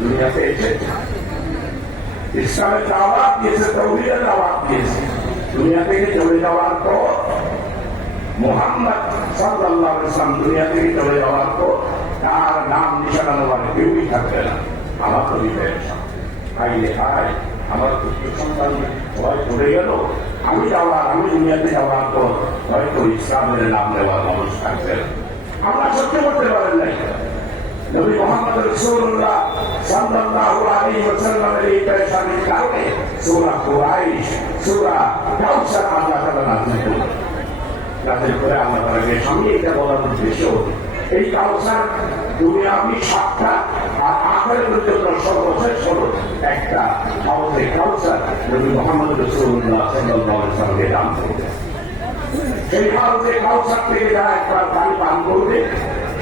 দুনিয়াতে এসেছে ইসলামের দাওয়াত দিয়েছে তৌহিদের দাওয়াত দিয়েছে দুনিয়া থেকে চলে যাওয়ার পর মোহাম্মদ সাল্লাল্লাহু আলাইহি সাল্লাম দুনিয়া থেকে চলে যাওয়ার পর তার নাম নিশানা নেওয়ার কেউই থাকবে না আমার তো বিদায় হাই হাই আমার পুত্র সন্তান সবাই চলে গেল আমি যাওয়ার আমি দুনিয়াতে যাওয়ার পর হয়তো ইসলামের নাম নেওয়ার মানুষ থাকবে না আমরা সহ্য করতে পারেন নাই। নবী মোহাম্মদ রাসূলুল্লাহ সাল্লাল্লাহু আলাইহি ওয়াসাল্লামের এই পেরেশানির কারণে সূরা কুরাইশ, সূরা কাউসার আল্লাহ তাআলা নাযিল করলেন যাদের করে আল্লাহ তাআলাকে সামনে এটা বলার উদ্দেশ্য এই কাউসার দুনিয়া আমি সাতটা আর আখের পর্যন্ত সর্বশেষ হলো একটা হাউসে কাউসার নবী মোহাম্মদ রাসূলুল্লাহ সাল্লাল্লাহু আলাইহি ওয়াসাল্লামকে দান করলেন সেই হাউসে কাউসার থেকে যারা একবার পানি পান করবে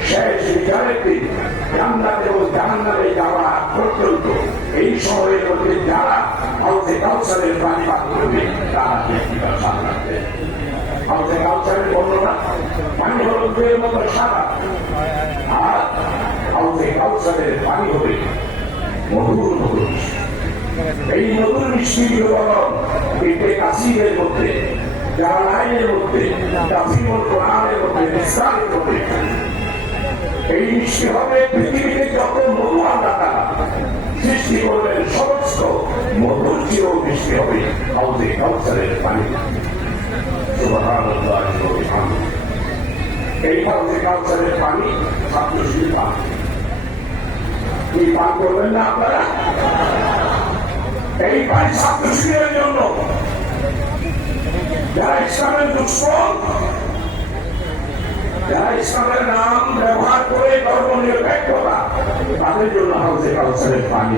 বিচারের দিন জান্নাত এবং জাহান্নামে যাওয়া পর্যন্ত এই শহরের মধ্যে যারা হাউসে কাউসারের পানি পান করবে, তারা ব্যক্তিগত সামলাবে হাউসে কাউসারের বর্ণনা পানি হল দুয়ের মতো সাদা। আর হাউসে কাউসারের পানি হবে মধুর মধুর। এই নতুন মিষ্টি বিবরণ পেটে কাশিদের মধ্যে যারা লাইনের মধ্যে কোরআনের মধ্যে। এই হবে পৃথিবীতে যত মধু আল্লাহ সৃষ্টি করবেন সমস্ত মধুর চেয়েও মিষ্টি হবে হাউসে কাউসারের পানি। এই হাউসে পানি ছাত্র পান কি পান করবেন না আপনারা এই পানি ছাত্র শিবিরের জন্য যারা ইসলামের দুশ্মন যারা ইসলামের নাম জন্য হাউসে কাউসারের পানি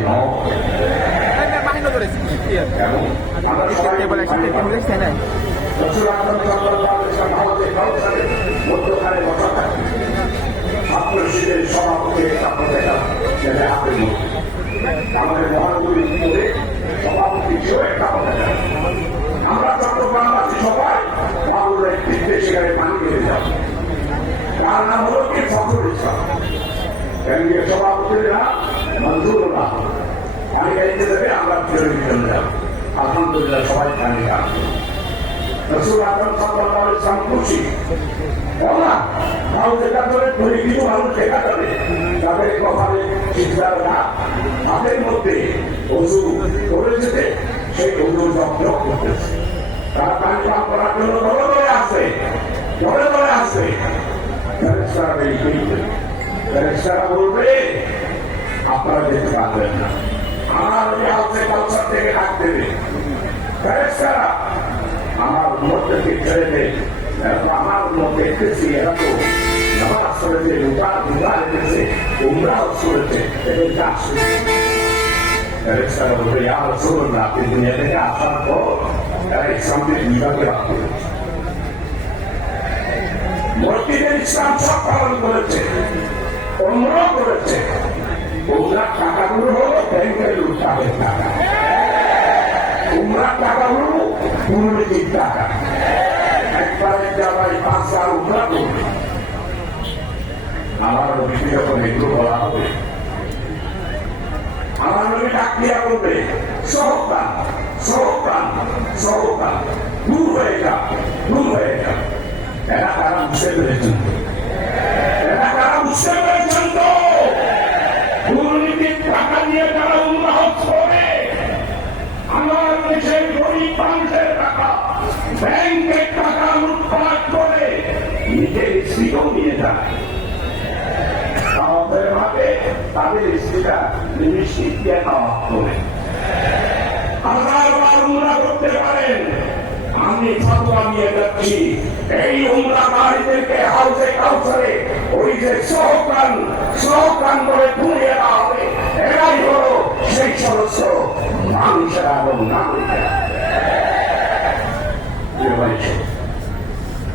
মধ্যে আমাদের মহানগরীর উপরে সভাপতি ছিল একটা পতাকা আমরা চট্টগ্রামবাসী সবাই নেতৃত্বে সেখানে পানি খেতে যাব তার নাম হলো কি? ফখরুল ইসলাম। কেন্দ্রীয় সভাপতিরা মঞ্জুর না। পানি খাইতে দেবে? আমরা চলে যাব। আলহামদুলিল্লাহ, সবাই পানি খান রসুল আকরম সাল্লাল্লাহু আলাইহি ওয়াসাল্লাম খুশি। ওরা তাও যেটা করে ধরে কিছু মানুষ দেখা যাবে তাদের কপালে চিন্তার না। তাদের মধ্যে অজু করে যেতে সেই অজু জব্দ করতেছে। তারা পানি বেরিয়ে বেরিয়ে ফেরেশতারা বলবে আপনারা যেতে পারবেন না। আমার হাউসে থেকে আমার মধ্যে আমার মধ্যে দেখতেছি এরা তো নামাজ করেছে রোজা রোজা রেখেছে উমরাও ইসলাম সব পালন করেছে। অন্য করেছে। ওনার টাকাগুলো হলো ব্যাংকের লুটাবের টাকা। উমরার টাকাগুলো দুর্নীতির টাকা। একবারে যাবাই পাঁচ হাজার উমরা করবে আমার নবীকে যখন এগুলো বলা হবে, আমার নবী ডাক দিয়া বলবে সহকান সহকান সহকান দূর হয়ে যা দূর হয়ে যা এরা তারা বুঝতে পেরেছেন স্ত্রীকেও নিয়ে যায় আমাদের মাঠে তাদের স্ত্রীরা নিশ্চিত দিয়ে করে বার উমরা করতে পারেন আমি ফতোয়া নিয়ে যাচ্ছি এই উমরা বাড়িদেরকে হাউসে কাউসারে ওই যে সহকান সহকান বলে ঘুরিয়ে দেওয়া হবে এরাই হলো সেই সদস্য মানুষেরা এবং ভাই,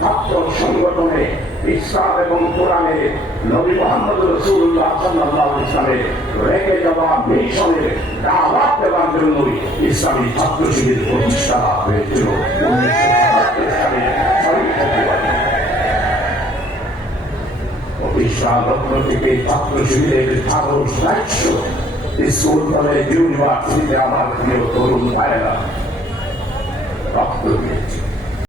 ছাত্র সংগঠনে ইসলাম এবং কোরআনে নবী মোহাম্মদ রসুল্লাহ সাল্লাহ ইসলামের রেখে যাওয়া মিশনের দাওয়াত দেওয়ার জন্যই ইসলামী ছাত্র শিবির প্রতিষ্ঠা হয়েছিল। অফিসা লগ্ন আমার প্রিয় তরুণ ভাইয়েরা